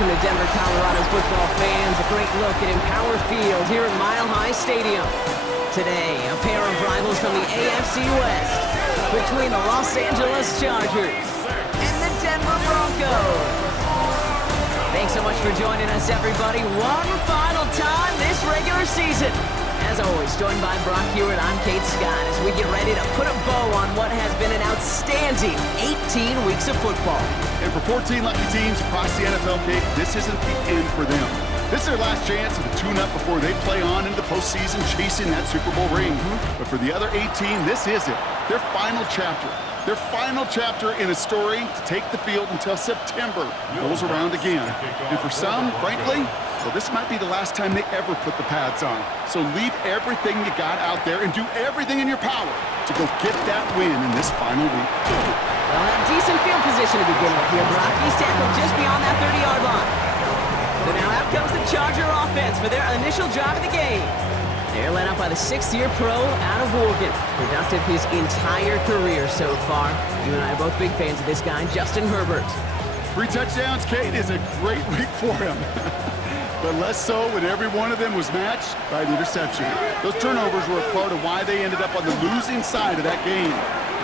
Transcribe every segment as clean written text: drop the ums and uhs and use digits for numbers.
welcome to Denver, Colorado football fans. A great look at Empower Field here at Mile High Stadium. Today, a pair of rivals from the AFC West between the Los Angeles Chargers and the Denver Broncos. Thanks so much for joining us, everybody. One final time this regular season. As always, joined by Brock Hewitt, I'm Kate Scott as we get ready to put a bow on what has been an outstanding 18 weeks of football. And for 14 lucky teams across the NFL, Kate, this isn't the end for them. This is their last chance to tune-up before they play on into the postseason chasing that Super Bowl ring. But for the other 18, this is it. Their final chapter. Their final chapter in a story to take the field until September rolls around again. And for some, frankly, well, this might be the last time they ever put the pads on. So leave everything you got out there and do everything in your power to go get that win in this final week. Well, a decent field position to begin with here, Brock. He's tackled just beyond that 30-yard line. So now out comes the Charger offense for their initial drive of the game. They're led up by the sixth-year pro out of Oregon. Productive his entire career so far. You and I are both big fans of this guy, Justin Herbert. 3 touchdowns, Kate, is a great week for him. But less so when every one of them was matched by an interception. Those turnovers were a part of why they ended up on the losing side of that game.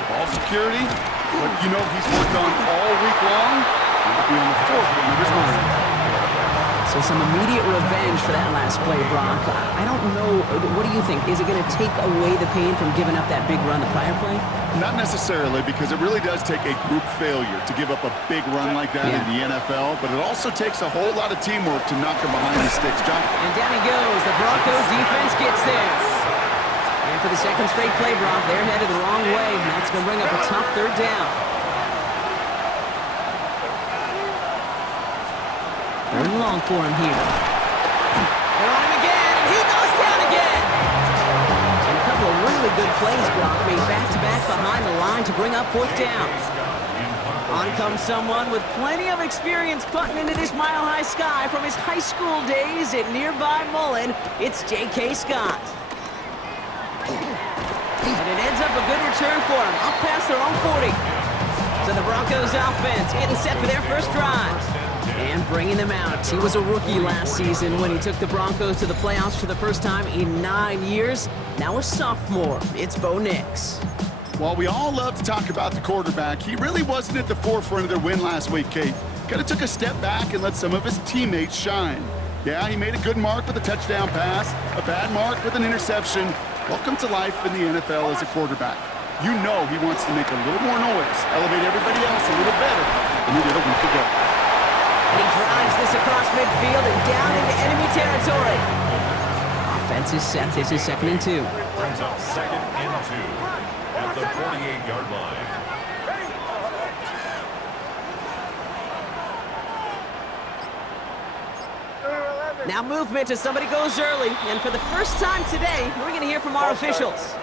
Ball security, what you know he's worked on all week long, will be on the forefront of his mind. So some immediate revenge for that last play, Brock. I don't know, what do you think? Is it going to take away the pain from giving up that big run the prior play? Not necessarily, because it really does take a group failure to give up a big run like that in the NFL, but it also takes a whole lot of teamwork to knock him behind the sticks, John. And down he goes. The Bronco defense gets there. And for the second straight play, Brock, they're headed the wrong way. And that's going to bring up a tough third down. Third and long for him here. They're on him again, and he goes down again. And a couple of really good plays, Brock, made back-to-back behind the line to bring up fourth down. On comes someone with plenty of experience putting into this mile-high sky from his high school days at nearby Mullen. It's J.K. Scott. And it ends up a good return for him, up past their own 40. So the Broncos offense getting set for their first drive. And bringing them out. He was a rookie last season when he took the Broncos to the playoffs for the first time in 9 years. Now a sophomore. It's Bo Nix. While we all love to talk about the quarterback, he really wasn't at the forefront of their win last week, Kate. Kind of took a step back and let some of his teammates shine. Yeah, he made a good mark with a touchdown pass, a bad mark with an interception. Welcome to life in the NFL as a quarterback. You know he wants to make a little more noise, elevate everybody else a little better than he did a week ago. And he drives this across midfield and down into enemy territory. Offense is set. This is 2nd and 2. Brings up 2nd and 2 at the 48-yard line. Now movement as somebody goes early. And for the first time today, we're going to hear from our officials.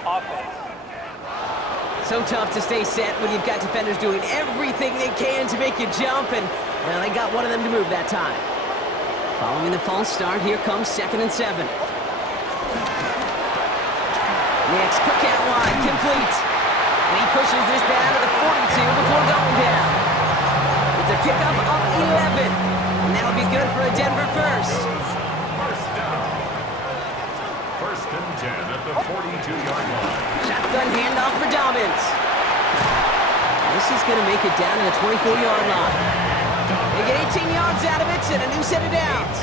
So tough to stay set when you've got defenders doing everything they can to make you jump, and well, they got one of them to move that time. Following the false start, here comes 2nd and 7. Next, quick out wide, complete. And he pushes this down to the 42 before going down. It's a pickup of 11, and that'll be good for a Denver first. First down. 1st and 10 at the 42-yard line. Shotgun handoff for Dobbins. This is going to make it down to the 24-yard line. They get 18 yards out of it and a new set of downs.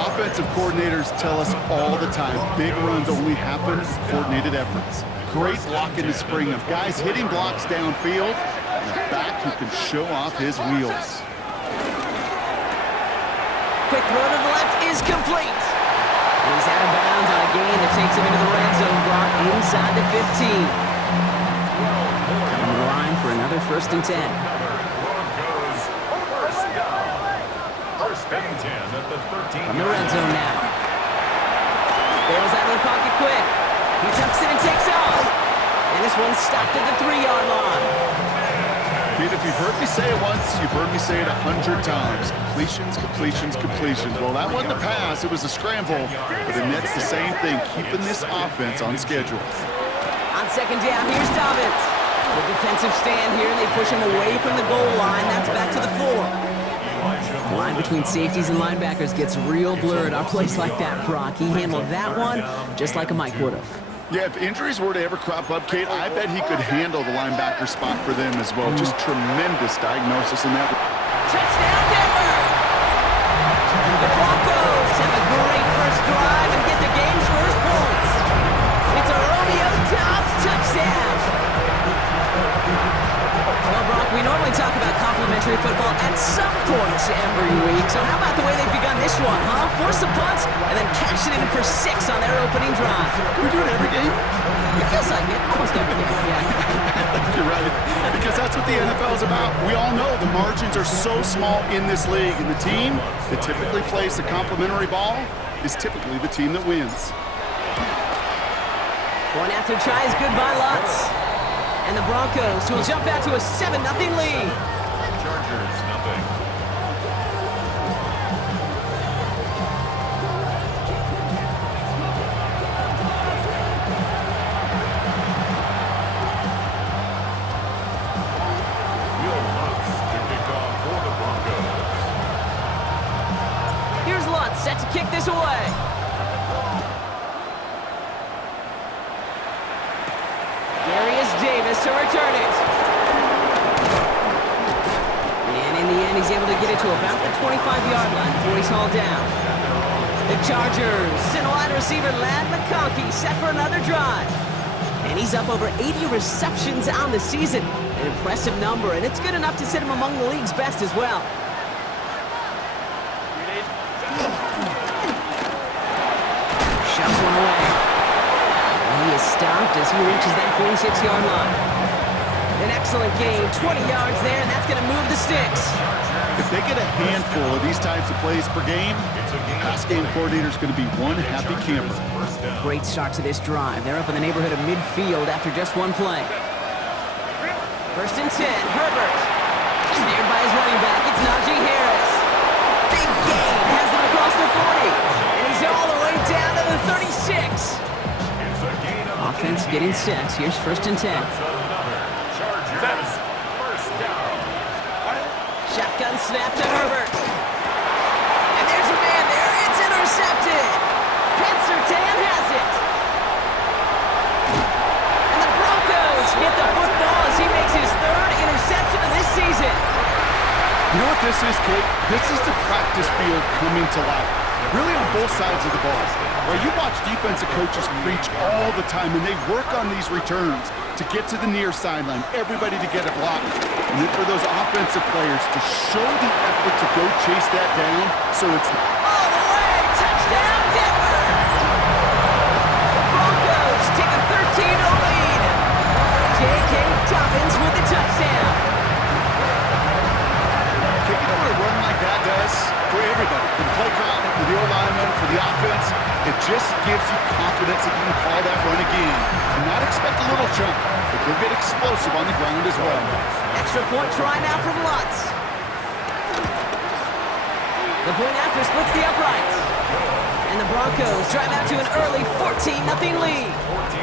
Offensive coordinators tell us all the time, big runs only happen with coordinated efforts. Great block in the spring of guys hitting blocks downfield and a back who can show off his wheels. Quick throw to the left is complete. And he's out of bounds on a gain that takes him into the red zone block inside the 15. Coming to the line for another 1st and 10. Broncos first down. 1st and 10 at the 13. From the red zone now. Bails out of the pocket quick. He tucks it and takes off. And this one's stopped at the 3-yard line. Kid, if you've heard me say it once, you've heard me say it 100 times. Completions, completions, completions. Well, that wasn't a pass, it was a scramble. But the net's the same thing, keeping this offense on schedule. On 2nd down, here's Dobbins. The defensive stand here, and they push him away from the goal line. That's back to the 4. line between safeties and linebackers gets real blurred on plays like that, Brock. He handled that one just like a Mike would have. Yeah, if injuries were to ever crop up, Kate, I bet he could handle the linebacker spot for them as well. Just tremendous diagnosis in that. Touchdown, Denver! The Broncos have a great first drive and get the game's first points. It's a Romeo Doubs touchdown. Well, Brock, we normally talk about complimentary football at some point every week. So how about the way they've begun this one, huh? Force a punt and then cash it in for 6 on their opening drive. Can we do it every game? It feels like it. Almost every game, yeah. You're right. Because that's what the NFL is about. We all know the margins are so small in this league. And the team that typically plays the complimentary ball is typically the team that wins. One after try is good by Lutz. And the Broncos will jump out to a 7-0 lead. Chargers, nothing. Will Lutz to kick off for the Broncos. Here's Lutz set to kick this away. Davis to return it. And in the end, he's able to get it to about the 25-yard line before he's hauled down. The Chargers send wide receiver Ladd McConkey set for another drive. And he's up over 80 receptions on the season. An impressive number, and it's good enough to sit him among the league's best as well. Shoves one away. He is stopped as he reaches that 46-yard line. An excellent gain, 20 yards there, and that's going to move the sticks. If they get a handful of these types of plays per game, the pass game coordinator is going to be one happy camper. Great start to this drive. They're up in the neighborhood of midfield after just one play. 1st and 10, Herbert. Snared by his running back, it's Najee Harris. Big gain, has them across the 40. And he's all the way down to the 36. Offense getting set. Here's 1st and 10. Chargers, first down. Shotgun snap to Herbert. And there's a man there. It's intercepted. Pencertan has it. And the Broncos get the football as he makes his 3rd interception of this season. You know what this is, Kate? This is the practice field coming to life. Really on both sides of the ball. Well, you watch defensive coaches preach all the time, and they work on these returns to get to the near sideline, everybody to get a block. And then for those offensive players to show the effort to go chase that down, so it's all the way, touchdown Denver! The Broncos take a 13-0 lead. J.K. Dobbins with the touchdown. You know what a run like that does for everybody, for the play call, for the O-lineman, for the offense? It just gives you confidence that you can call that run again and not expect a little chunk, but go get explosive on the ground as well. Extra point try now from Lutz. The point after splits the uprights. And the Broncos drive out to an early 14-0 lead. 14.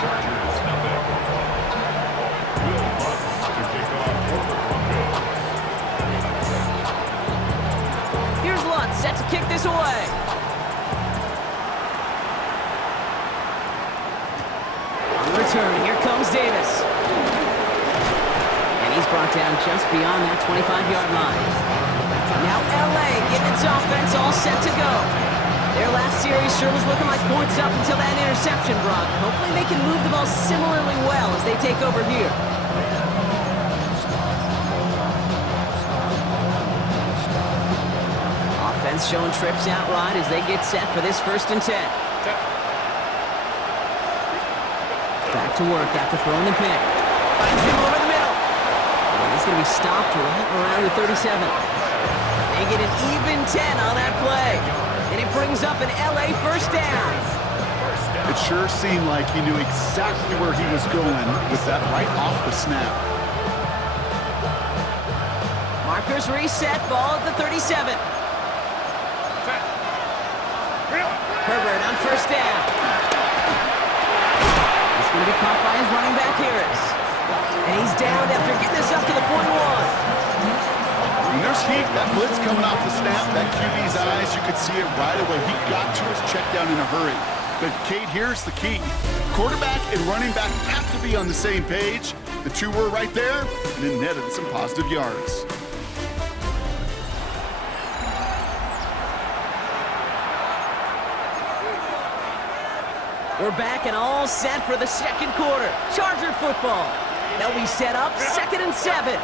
Chargers, nothing. Will Lutz to kick off for the Broncos. Here's Lutz set to kick this away. On the return, here comes Davis. And he's brought down just beyond that 25-yard line. Now LA getting its offense all set to go. Their last series sure was looking like points up until that interception, Brock. Hopefully they can move the ball similarly well as they take over here. Offense showing trips out wide as they get set for this 1st and 10. Back to work after throwing the pick. Finds him over the middle. And he's going to be stopped right around the 37. They get an even 10 on that play. And it brings up an LA first down. It sure seemed like he knew exactly where he was going with that right off the snap. Markers reset, ball at the 37. Herbert on 1st down. He's going to be caught by his running back Harris. And he's down after getting this up to the 41. When there's heat, that blitz coming off the snap, that QB's eyes, you could see it right away. He got to his check down in a hurry. But, Kate, here's the key. Quarterback and running back have to be on the same page. The two were right there, and it netted some positive yards. We're back and all set for the second quarter. Charger football. They'll be set up 2nd and 7.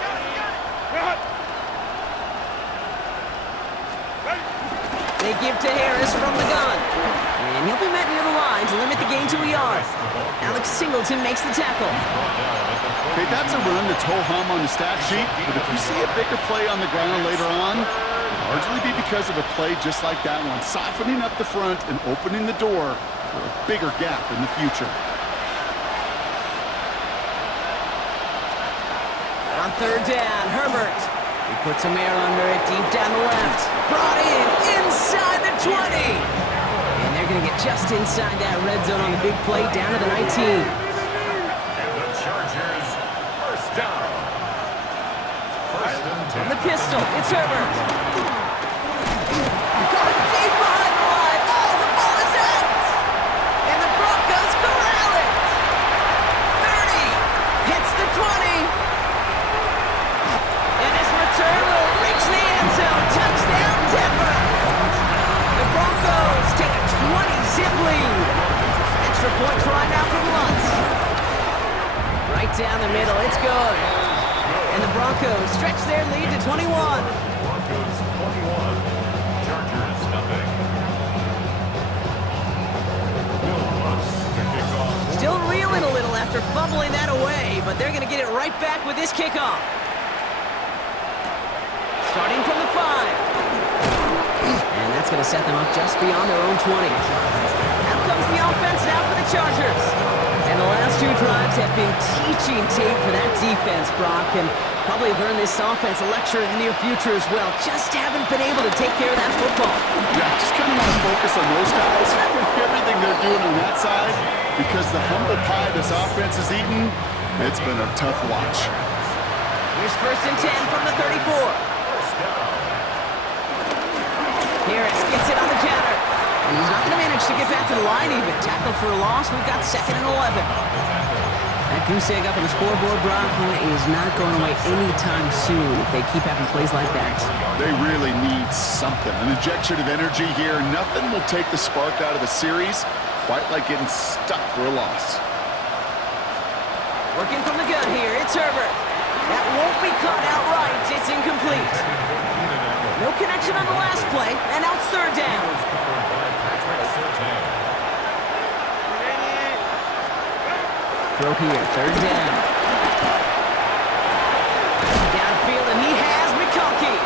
They give to Harris from the gun. And he'll be met near the line to limit the gain to a yard. Alex Singleton makes the tackle. Okay, that's a run that's ho-hum on the stat sheet, but if you see a bigger play on the ground later on, it'll largely be because of a play just like that one, softening up the front and opening the door for a bigger gap in the future. On 3rd down, Herbert. He puts some air under it deep down the left. Brought in inside the 20. And they're going to get just inside that red zone on the big play down to the 19. And the Chargers, first down. 1st and 10. On the pistol, it's Herbert. Caught deep behind the line. Oh, the ball is out. And the Broncos corral it. 30. Hits the 20. And his return will reach the end zone. Touchdown, Denver. The Broncos take a 20-zip lead. Extra points right now for Lutz. Right down the middle, it's good. And the Broncos stretch their lead to 21. Broncos 21, Chargers nothing. Will Lutz to kick off. Still reeling a little after fumbling that away, but they're going to get it right back with this kickoff. Starting from the 5. And that's going to set them up just beyond their own 20. Out comes the offense now for the Chargers. And the last 2 drives have been teaching tape for that defense, Brock, and probably have earned this offense a lecture in the near future as well. Just haven't been able to take care of that football. Yeah, just kind of want to focus on those guys, everything they're doing on that side, because the humble pie this offense has eaten, it's been a tough watch. Here's 1st and 10 from the 34. Harris gets it on the counter. And he's not going to manage to get back to the line even. Tackle for a loss. We've got 2nd and 11. That goose egg up on the scoreboard, Brock, is not going away anytime soon if they keep having plays like that. They really need something. An injection of energy here. Nothing will take the spark out of the series quite like getting stuck for a loss. Working from the gun here. It's Herbert. That won't be caught outright. It's incomplete. No connection on the last play, and now it's 3rd down. Throw here, 3rd down. Downfield, and he has McConkey.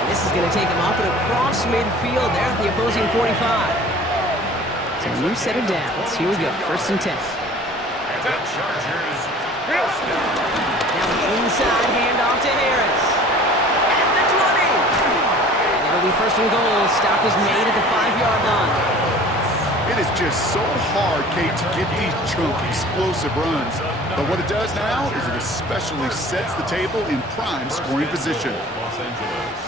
And this is going to take him up and across midfield there at the opposing 45. So a new set of downs. Here we go, 1st and 10. The Chargers, first down. Now the inside handoff to Harris. At the 20. And it'll be 1st and goal. Stop is made at the 5-yard line. It is just so hard, Kate, to get these chunk, explosive runs. But what it does now is it especially sets the table in prime scoring position. Los Angeles.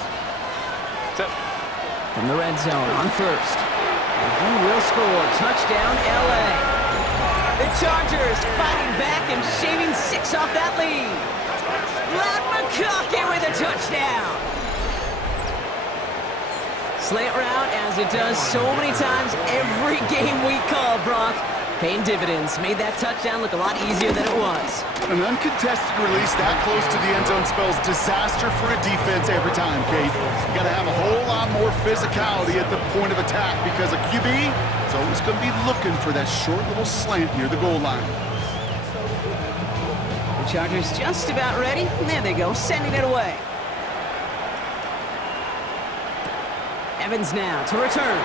From the red zone on 1st. And he will score. Touchdown, L.A. The Chargers fighting back and shaving 6 off that lead. Lad McConkey with a touchdown. Slant route, as it does so many times every game we call, Brock. Paying dividends. Made that touchdown look a lot easier than it was. An uncontested release that close to the end zone spells disaster for a defense every time, Kate. You got to have a whole lot more physicality at the point of attack because a QB is always going to be looking for that short little slant near the goal line. The Chargers just about ready. There they go, sending it away. Evans now to return.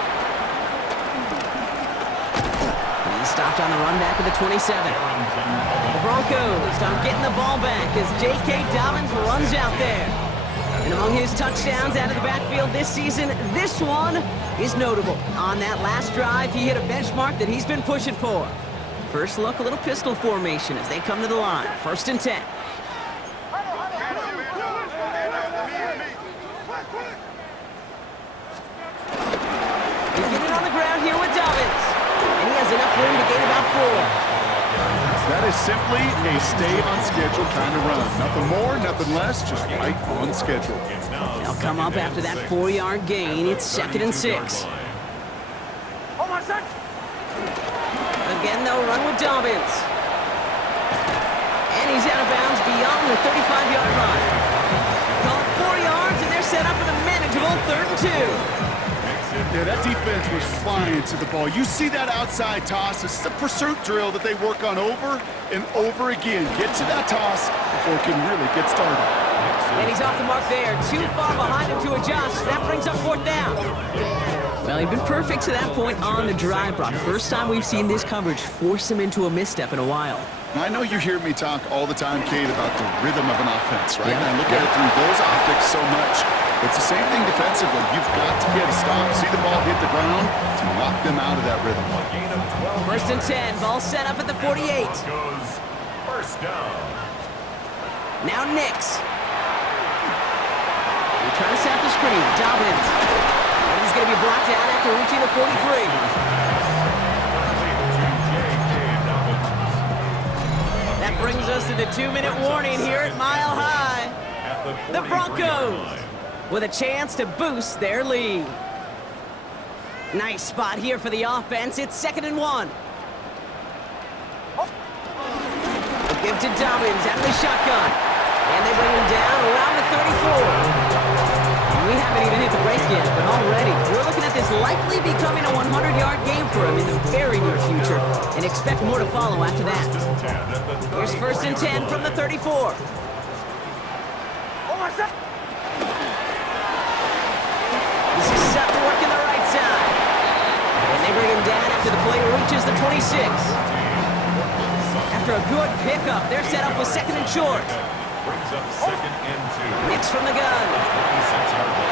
He's stopped on the run back at the 27. The Broncos start getting the ball back as J.K. Dobbins runs out there. And among his touchdowns out of the backfield this season, this one is notable. On that last drive, he hit a benchmark that he's been pushing for. First look, a little pistol formation as they come to the line. 1st and 10. for him to gain about 4. That is simply a stay-on-schedule kind of run. Nothing more, nothing less, just right on schedule. They'll come up after that 4-yard gain. It's 2nd and 6. Again, they'll run with Dobbins. And he's out of bounds beyond the 35-yard line. Call it 4 yards, and they're set up for the manageable 3rd and 2. Yeah, that defense was flying to the ball. You see that outside toss. This is a pursuit drill that they work on over and over again. Get to that toss before it can really get started. And he's off the mark there. Too far behind him to adjust. That brings up 4th down. Well, he'd been perfect to that point on the drive, Brock. First time we've seen this coverage force him into a misstep in a while. I know you hear me talk all the time, Kate, about the rhythm of an offense, right? Yeah. And I look at it through those optics so much. It's the same thing defensively. You've got to get a stop, see the ball hit the ground to knock them out of that rhythm. 1st and 10. Ball set up at the 48. Goes first down. Now Nix. They're trying to set the screen. Dobbins. And he's going to be brought down after reaching the 43. That brings us to the 2-minute warning here at Mile High. The Broncos with a chance to boost their lead. Nice spot here for the offense. It's 2nd and 1. The give to Dobbins out of the shotgun. And they bring him down around the 34. And we haven't even hit the break yet, but already we're looking at this likely becoming a 100-yard game for him in the very near future, and expect more to follow after that. Here's 1st and 10 from the 34. This is Sutton working the right side. And they bring him down after the play reaches the 26. After a good pickup, they're set up with 2nd and short. Brings up 2nd and 2. Nix from the gun.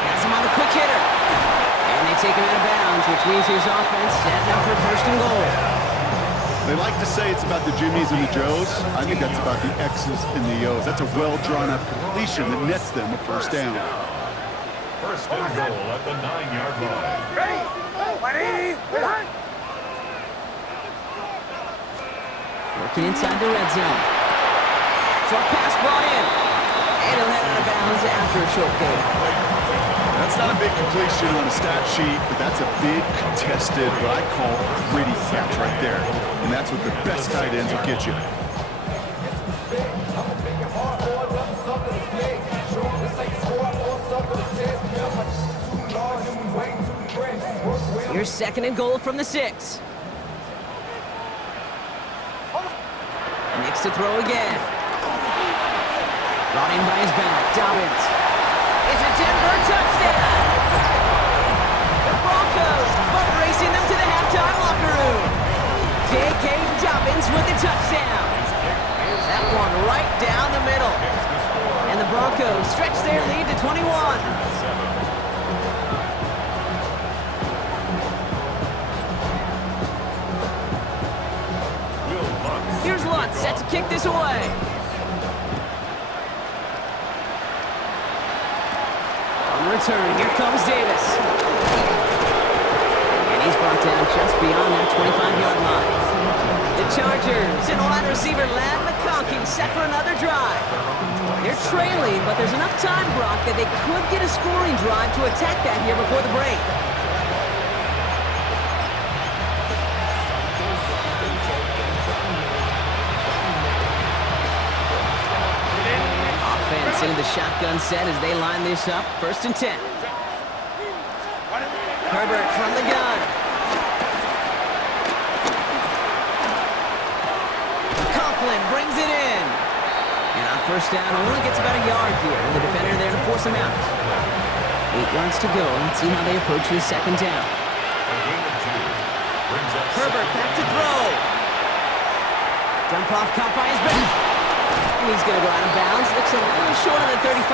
Has him on the quick hitter. And they take him out of bounds, which means his offense setting up for 1st and goal. They like to say it's about the Jimmies and the Joes. I think that's about the X's and the O's. That's a well-drawn-up completion that nets them a 1st down. 1st and goal at the 9-yard line. Working inside the red zone. Short pass brought in. And he'll head out of bounds after a short gain. That's not a big completion on a stat sheet, but that's a big contested, what I call gritty catch right there. And that's what the best tight ends will get you. Here's 2nd and goal from the 6. Nix to throw again. Brought in by his back. Dobbins. It's a Denver touchdown. The Broncos foot racing them to the halftime locker room. J.K. Dobbins with the touchdown. That one right down the middle. And the Broncos stretch their lead to 21. Here's Lutz set to kick this away. On return, here comes Davis. And he's brought down just beyond that 25-yard line. The Chargers and wide receiver Ladd McConkey set for another drive. They're trailing, but there's enough time, Brock, that they could get a scoring drive to attack that here before the break. Into the shotgun set as they line this up. 1st and 10. Herbert from the gun. Conklin brings it in. And on 1st down, only gets about a yard here. And the defender there to force him out. 8 yards to go. Let's see how they approach this 2nd down. Herbert back to throw. Dump off caught by his back. He's going to go out of bounds. Looks a little short of the 35.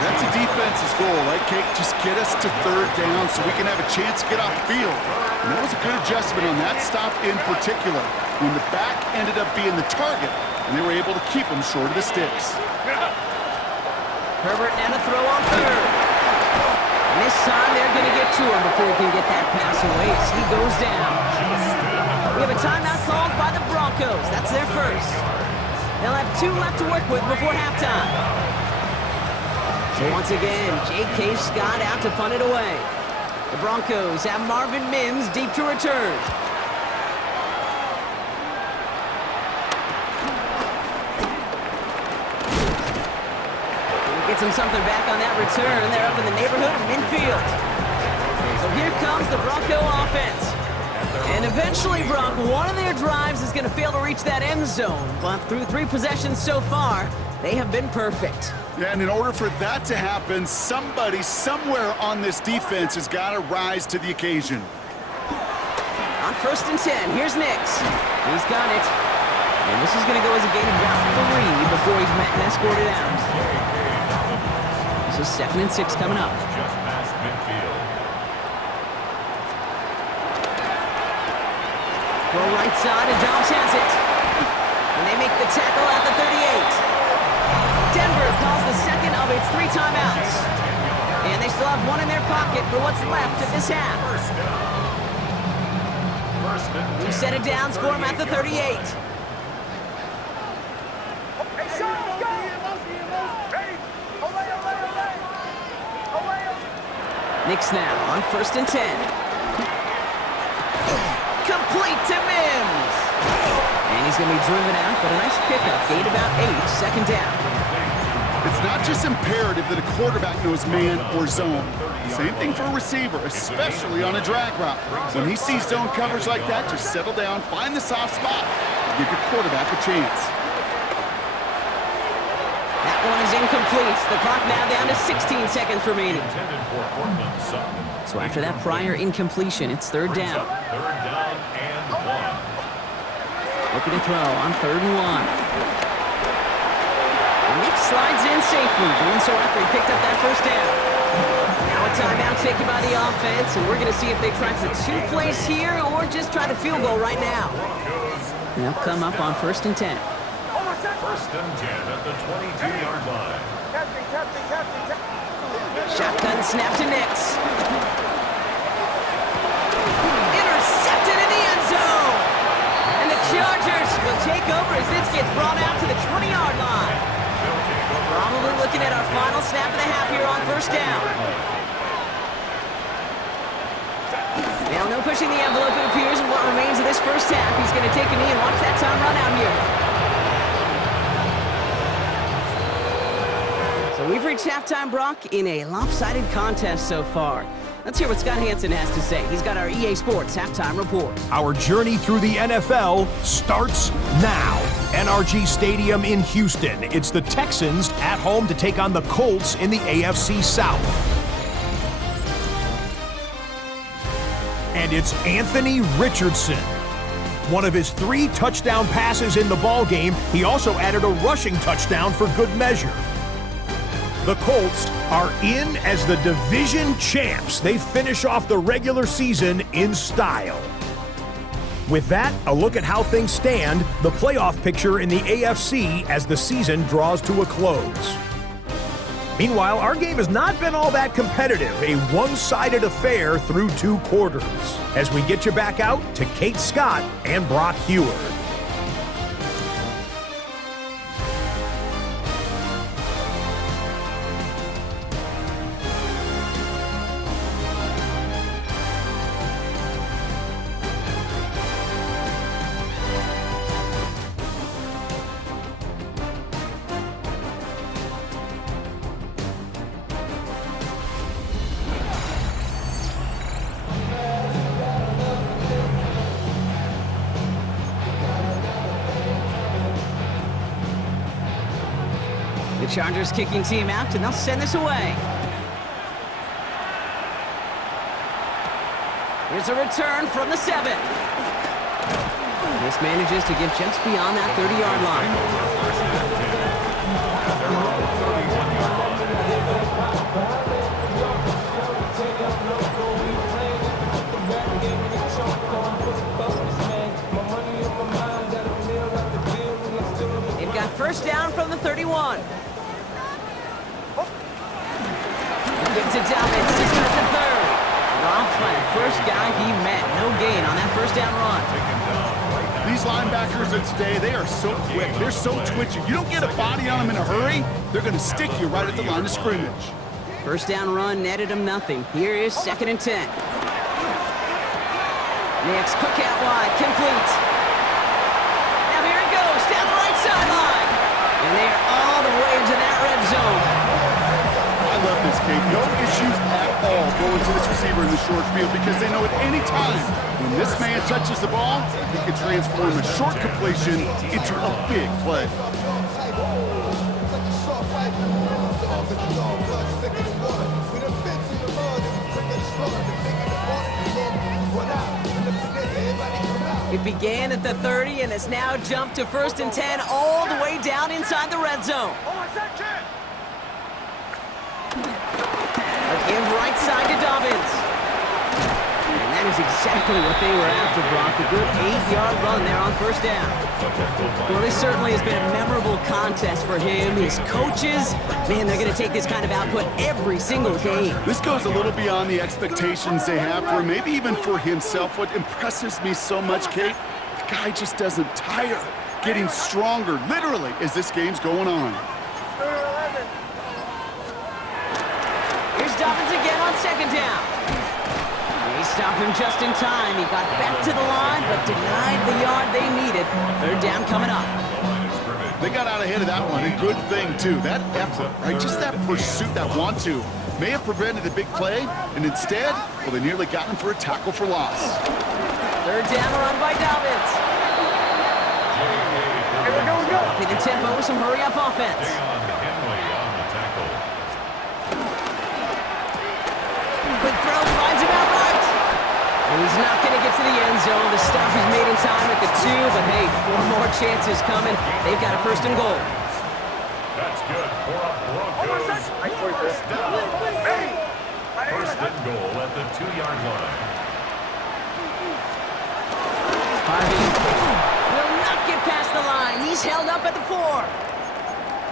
That's a defense's goal, right, Kate? Just get us to 3rd down so we can have a chance to get off the field. And that was a good adjustment on that stop in particular, when the back ended up being the target, and they were able to keep him short of the sticks. Herbert now to throw on 3rd. And this time they're going to get to him before he can get that pass away as he goes down. We have a timeout called by the Broncos. That's their first. They'll have 2 left to work with before halftime. So once again, J.K. Scott out to punt it away. The Broncos have Marvin Mims deep to return. And he gets him something back on that return. They're up in the neighborhood of midfield. So here comes the Bronco offense. And eventually, Brock, one of their drives is going to fail to reach that end zone. But through 3 possessions so far, they have been perfect. Yeah, and in order for that to happen, somebody somewhere on this defense has got to rise to the occasion. On 1st and 10, here's Nix. He's got it. And this is going to go as a gain of about 3 before he's met and escorted out. This is 2nd and 6 coming up. Just past midfield. Go right side, and Dobbs has it. And they make the tackle at the 38. Denver calls the second of its 3 timeouts. And they still have 1 in their pocket for what's left of this half. We set it down for him at the 38. Nix now on 1st and 10. Complete to Mims. And he's going to be driven out, but a nice pickup. Gained about 8, 2nd down. It's not just imperative that a quarterback knows man or zone. Same thing for a receiver, especially on a drag route. When he sees zone coverage like that, just settle down, find the soft spot, and give your quarterback a chance. That one is incomplete. The clock now down to 16 seconds remaining. So after that prior incompletion, it's 3rd down. 3rd down and 1. Looking to throw on 3rd and 1. Nick slides in safely, doing so after he picked up that 1st down. Now a timeout taken by the offense, and we're going to see if they try for 2 plays here or just try to field goal right now. They'll come up on 1st and 10. 1st and 10 at the 22-yard line. Shotgun snap to Nix. Intercepted in the end zone. And the Chargers will take over as this gets brought out to the 20-yard line. Probably looking at our final snap of the half here on 1st down. Now, no pushing the envelope, it appears, in what remains of this 1st half. He's going to take a knee and watch that time run out here. So we've reached halftime, Brock, in a lopsided contest so far. Let's hear what Scott Hansen has to say. He's got our EA Sports halftime report. Our journey through the NFL starts now. NRG Stadium in Houston. It's the Texans at home to take on the Colts in the AFC South. And it's Anthony Richardson. One of his 3 touchdown passes in the ballgame, he also added a rushing touchdown for good measure. The Colts are in as the division champs. They finish off the regular season in style. With that, a look at how things stand, the playoff picture in the AFC as the season draws to a close. Meanwhile, our game has not been all that competitive, a one-sided affair through 2 quarters. As we get you back out to Kate Scott and Brock Heward. The Chargers kicking team out, and they'll send this away. Here's a return from the 7. This manages to get just beyond that 30-yard line. They've got 1st down from the 31. Gives it down, it's just at the 3rd. Dropped by the first guy he met. No gain on that 1st down run. These linebackers of today, they are so quick. They're so twitchy. You don't get a body on them in a hurry, they're going to stick you right at the line of scrimmage. First down run netted him nothing. Here is 2nd and 10. Next, Cook out wide, complete. Now here it goes, down the right sideline. And they are all the way into that red zone. I love this, Kate. No issues at all going to this receiver in the short field because they know at any time when this man touches the ball, he can transform a short completion into a big play. It began at the 30 and has now jumped to 1st and 10 all the way down inside the red zone. A give right side to Dobbins. And that is exactly what they were after, Brock. A good 8-yard run there on 1st down. Well, this certainly has been a memorable contest for him. His coaches, man, they're going to take this kind of output every single game. This goes a little beyond the expectations they have for him, maybe even for himself. What impresses me so much, Kate, the guy just doesn't tire, getting stronger, literally, as this game's going on. Here's Dobbins again on 2nd down. They stopped him just in time. He got back to the line, but denied the yard they needed. 3rd down coming up. They got out ahead of that one, and good thing, too. That effort, right, just that pursuit, that want-to, may have prevented a big play, and instead, well, they nearly got him for a tackle for loss. 3rd down run by Dobbins. Upping the tempo with some hurry-up offense. Quick throw finds him outright. And he's not going to get to the end zone. The stop is made in time at the 2, but hey, 4 more chances coming. They've got a 1st and goal. That's good for a Broncos. First down. 1st and goal at the 2-yard line. Harvey will not get past the line. He's held up at the 4.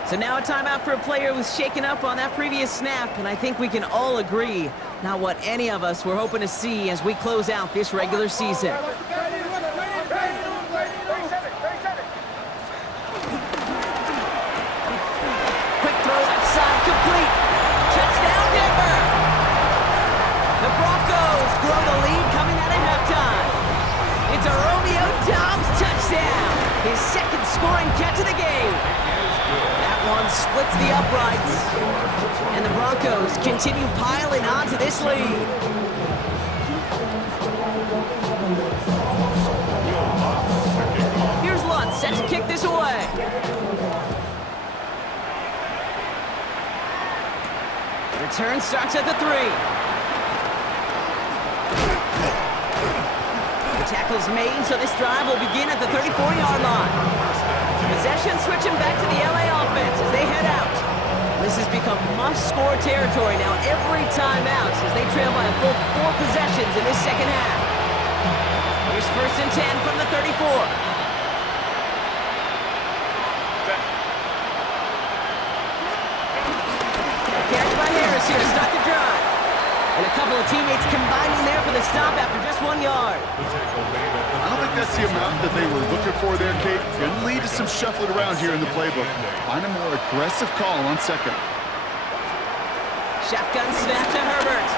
So now a timeout for a player who was shaken up on that previous snap, and I think we can all agree, not what any of us were hoping to see as we close out this regular season. Quick throw left side, complete. Touchdown, Denver! The Broncos grow the lead coming out of halftime. It's a Romeo Doubs touchdown, his 2nd scoring catch of the game. That one splits the uprights, and the Broncos continue piling on to this lead. Here's Lutz set to kick this away. Return starts at the 3. The tackle's made, so this drive will begin at the 34-yard line. Possession switching back to the LA offense as they head out. This has become must-score territory now every time out as they trail by a full 4 possessions in this 2nd half. Here's 1st and 10 from the 34. Carried by Harris here to start the drive. And a couple of teammates combining there for the stop after just 1 yard. I don't think that's the amount that they were looking for there, Kate. Going to lead to some shuffling around here in the playbook. Find a more aggressive call on 2nd. Shotgun snap to Herbert.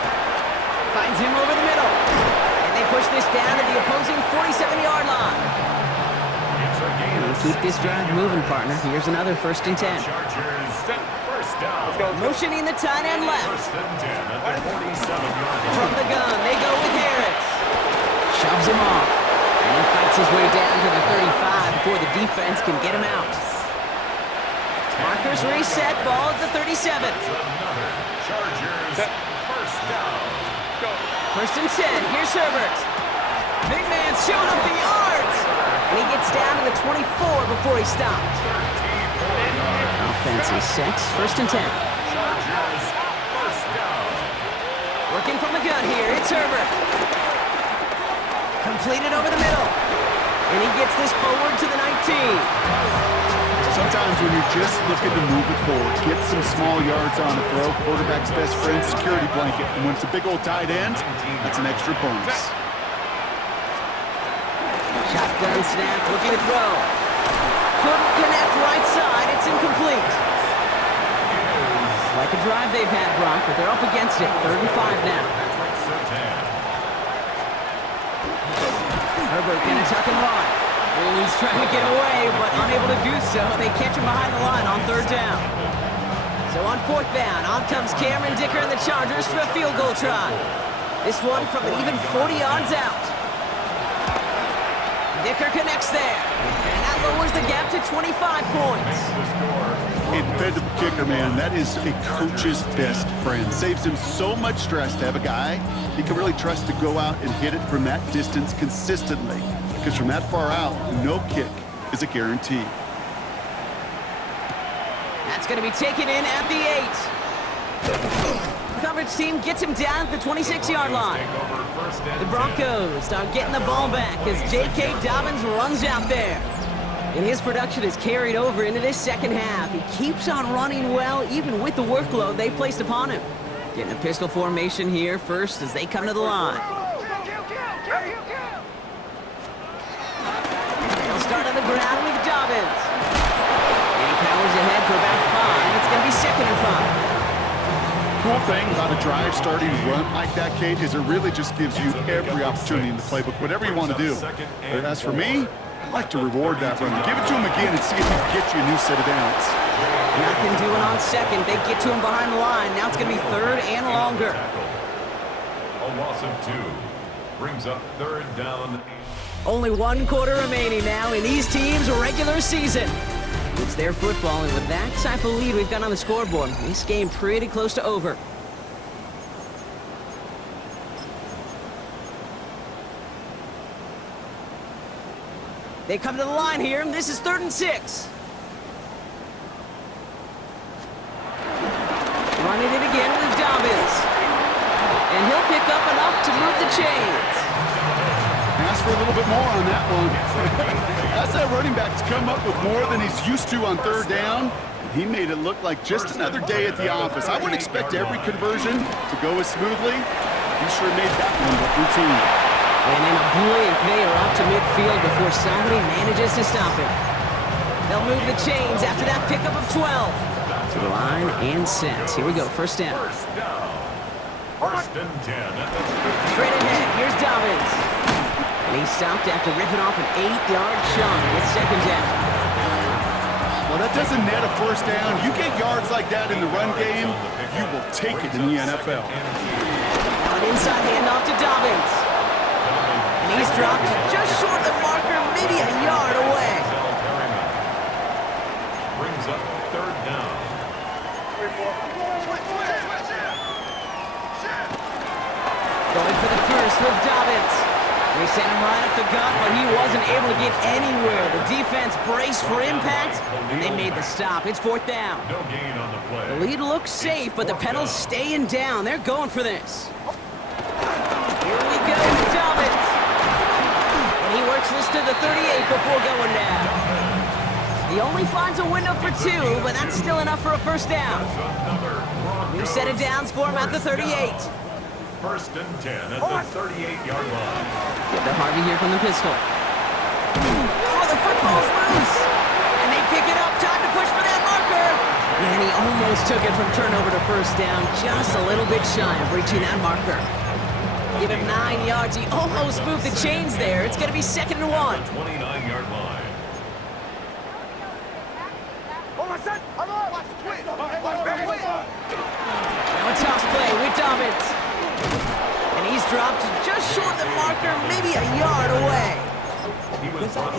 Finds him over the middle. And they push this down to the opposing 47-yard line. We'll keep this drive moving, partner. Here's another 1st and 10. Motioning the tight end left. From the gun, they go with Harris. Shoves him off. And he fights his way down to the 35 before the defense can get him out. Markers reset, ball at the 37. First and 10, here's Herbert. Big man showing up the yards. And he gets down to the 24 before he stopped. Offense is set, 1st and 10. Working from the gun here, it's Herbert. Completed over the middle. And he gets this forward to the 19. Sometimes when you're just looking to move it forward, get some small yards on the throw, quarterback's best friend, security blanket. And when it's a big old tight end, that's an extra bonus. Shot Shotgun snap, looking to throw. Couldn't connect right side. It's incomplete. Like a drive they've had, Brock, but they're up against it. 3rd and 5 now. Herbert gonna tuck and run. Oh, he's trying to get away, but unable to do so. They catch him behind the line on 3rd down. So on 4th down, on comes Cameron Dicker and the Chargers for a field goal try. This one from an even 40 yards out. Dicker connects there, and that lowers the gap to 25 points. A dependable kicker, man. That is a coach's best friend. Saves him so much stress to have a guy he can really trust to go out and hit it from that distance consistently. Because from that far out, no kick is a guarantee. That's going to be taken in at the 8. Coverage team gets him down at the 26-yard line. The Broncos start getting the ball back as J.K. Dobbins runs out there. And his production is carried over into this second half. He keeps on running well, even with the workload they placed upon him. Getting a pistol formation here first as they come to the line. They'll start on the ground with Dobbins. And he powers ahead for about 5. It's going to be 2nd and 5. Cool thing about a drive starting run like that, Kate, is it really just gives you every opportunity in the playbook, whatever you want to do. But as for me, I like to reward that run. Give it to him again and see if he can get you a new set of downs. Nothing doing on 2nd. They get to him behind the line. Now it's going to be 3rd and longer. A loss of 2 brings up 3rd down. Only 1 quarter remaining now in these teams' regular season. It's their football, and with that type of lead we've got on the scoreboard, this game pretty close to over. They come to the line here, and this is 3rd and 6. Running it again with Dobbins. And he'll pick up enough to move the chains. Ask for a little bit more on that one. That's that running back to come up with more than he's used to on 3rd down. He made it look like just another day at the office. I wouldn't expect every conversion to go as smoothly. He sure made that one look routine. And in a blink, they are off to midfield before somebody manages to stop him. They'll move the chains after that pickup of 12. To the line and set. Here we go, 1st down. 1st and 10. Straight ahead, here's Dobbins. And he stopped after ripping off an 8-yard chunk. It's 2nd down. Well, that doesn't net a 1st down. You get yards like that in the run game, you will take it in the NFL. Now an inside handoff to Dobbins. And he's dropped just short of the marker, maybe a yard away. Brings up 3rd down. Going for the first with Dobbins. They sent him right up the gut, but he wasn't able to get anywhere. The defense braced for impact, and they made the stop. It's 4th down. No gain on the play. The lead looks safe, but the pedal's staying down. They're going for this. Here we go with Dobbins. And he works this to the 38 before going down. He only finds a window for 2, but that's still enough for a 1st down. New set of downs for him at the 38. 1st and 10 at the 38-yard line. Get to Harvey here from the pistol. Oh, the football's loose. And they pick it up. Time to push for that marker. And he almost took it from turnover to 1st down. Just a little bit shy of reaching that marker. Give him 9 yards. He almost moved the chains there. It's going to be 2nd and 1. 29-yard line. Now a toss play with Dobbins. And he's dropped just short of the marker, maybe a yard away.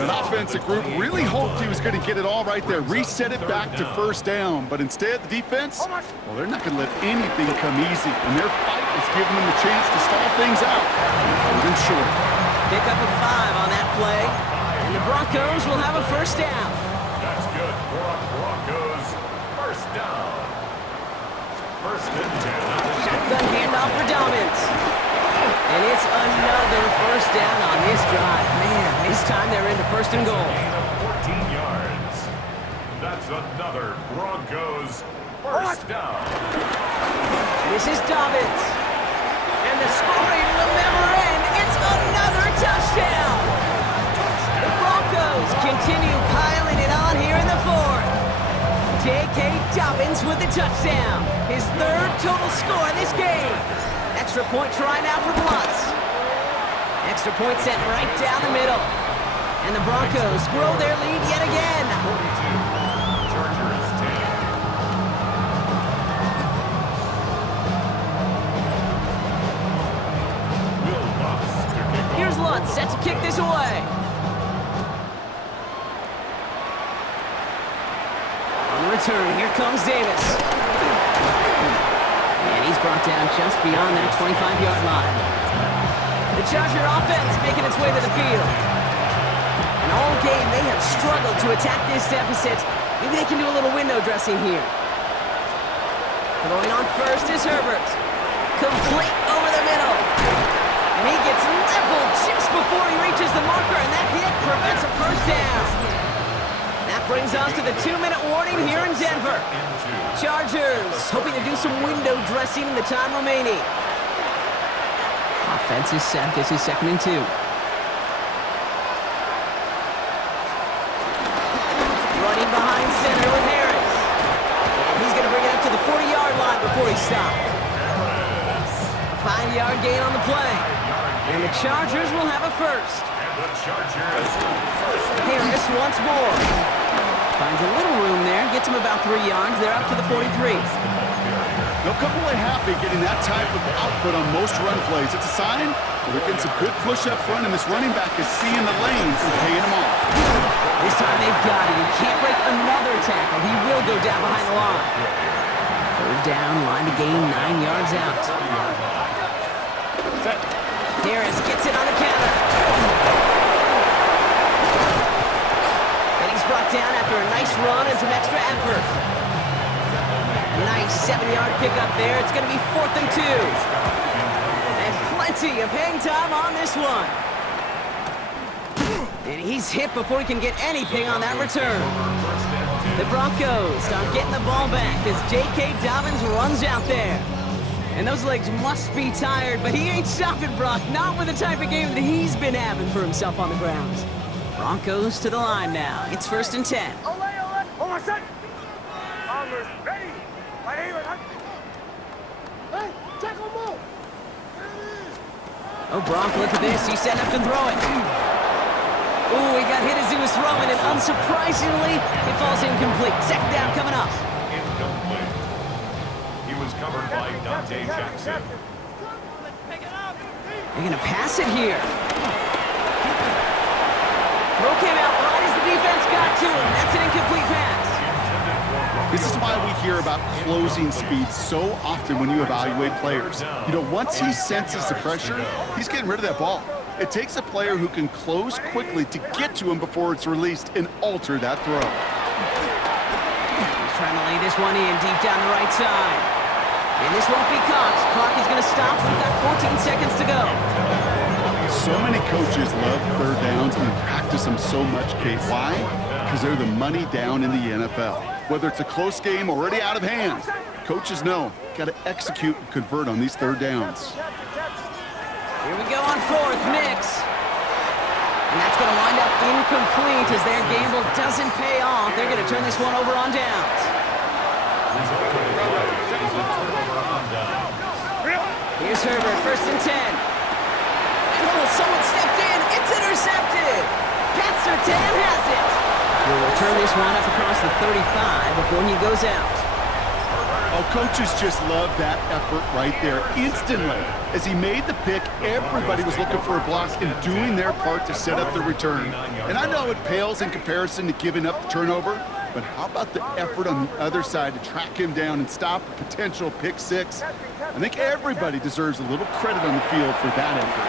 That offensive group really hoped he was going to get it all right there, reset it back to 1st down. But instead, the defense, well, they're not going to let anything come easy. And their fight is giving them a chance to stall things out. Even short. Pick up a 5 on that play. And the Broncos will have a 1st down. That's good for a Broncos 1st down. 1st and 10. Shotgun handoff for Dobbins. And it's another 1st down on this drive. Man, this time they're into 1st and goal. Gain of 14 yards. That's another Broncos 1st down. This is Dobbins. And the scoring will never end. It's another touchdown. The His third total score in this game. Extra point try now for Lutz. Extra point sent right down the middle. And the Broncos grow their lead yet again. 42. Chargers 10. Will Lutz to kick off. Here's Lutz set to kick this away. On the return, here comes Davis. And he's brought down just beyond that 25-yard line. The Charger offense making its way to the field. And all game, they have struggled to attack this deficit. Maybe they can do a little window dressing here. Throwing on first is Herbert. Complete over the middle. And he gets leveled just before he reaches the marker, and that hit prevents a first down. That brings us to the 2-minute warning here in Denver. Chargers hoping to do some window dressing in the time remaining. Offense is set. This is 2nd and 2. Running behind center with Harris. And he's going to bring it up to the 40-yard line before he stopped. A 5-yard gain on the play. And the Chargers will have a first. And the Chargers first. Harris once more. Finds a little room there. Gets him about 3 yards. They're up to the 43. They'll come away happy getting that type of output on most run plays. It's a sign that they're getting some good push up front, and this running back is seeing the lanes and paying them off. This time they've got it. He can't break another tackle. He will go down behind the line. 3rd down, line to gain 9 yards out. Harris gets it on the counter. And he's brought down after a nice run and some extra effort. A nice 7-yard pickup there. It's going to be 4th and 2. And plenty of hang time on this one. And he's hit before he can get anything on that return. The Broncos are getting the ball back as J.K. Dobbins runs out there. And those legs must be tired, but he ain't stopping, Brock. Not with the type of game that he's been having for himself on the ground. Broncos to the line now. It's 1st and 10. Oh, Brock, look at this. He's setting up to throw it. Ooh, he got hit as he was throwing, and unsurprisingly, it falls incomplete. 2nd down coming up. Incomplete. He was covered by Dante Jackson. They're going to pass it here. Throw came out right as the defense got to him. That's an incomplete pass. This is why we hear about closing speed so often when you evaluate players. You know, once he senses the pressure, he's getting rid of that ball. It takes a player who can close quickly to get to him before it's released and alter that throw. He's trying to lay this one in deep down the right side. And this won't be caught. Clock is going to stop. We've got 14 seconds to go. So many coaches love 3rd downs and practice them so much, Kate. Why? Because they're the money down in the NFL. Whether it's a close game already out of hand, coaches know, got to execute and convert on these 3rd downs. Here we go on 4th, Mix. And that's going to wind up incomplete as their gamble doesn't pay off. They're going to turn this one over on downs. Here's Herbert, 1st and 10. And oh, someone stepped in. It's intercepted. Pat Surtain has it. We'll return this one up across the 35 before he goes out. Oh, coaches just love that effort right there. Instantly, as he made the pick, everybody was looking for a block and doing their part to set up the return. And I know it pales in comparison to giving up the turnover, but how about the effort on the other side to track him down and stop a potential pick 6? I think everybody deserves a little credit on the field for that effort.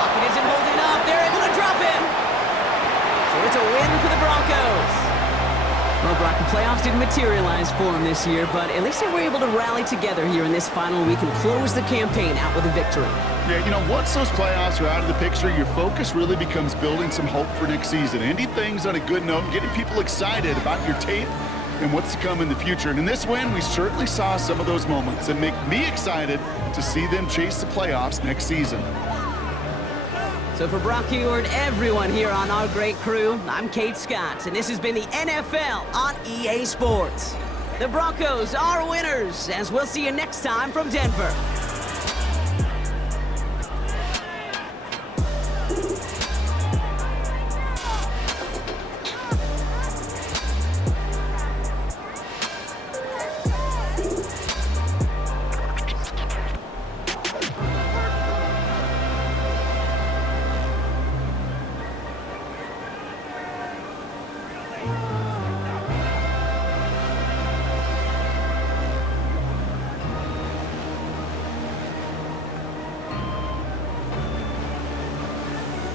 Lockett isn't holding up. They're able to drop him. So it's a win for the Broncos. Well, Brock, the playoffs didn't materialize for them this year, but at least they were able to rally together here in this final week and close the campaign out with a victory. Yeah, you know, once those playoffs are out of the picture, your focus really becomes building some hope for next season, ending things on a good note, and getting people excited about your tape and what's to come in the future. And in this win, we certainly saw some of those moments that make me excited to see them chase the playoffs next season. So for Brock Huard, everyone here on our great crew, I'm Kate Scott, and this has been the NFL on EA Sports. The Broncos are winners, as we'll see you next time from Denver.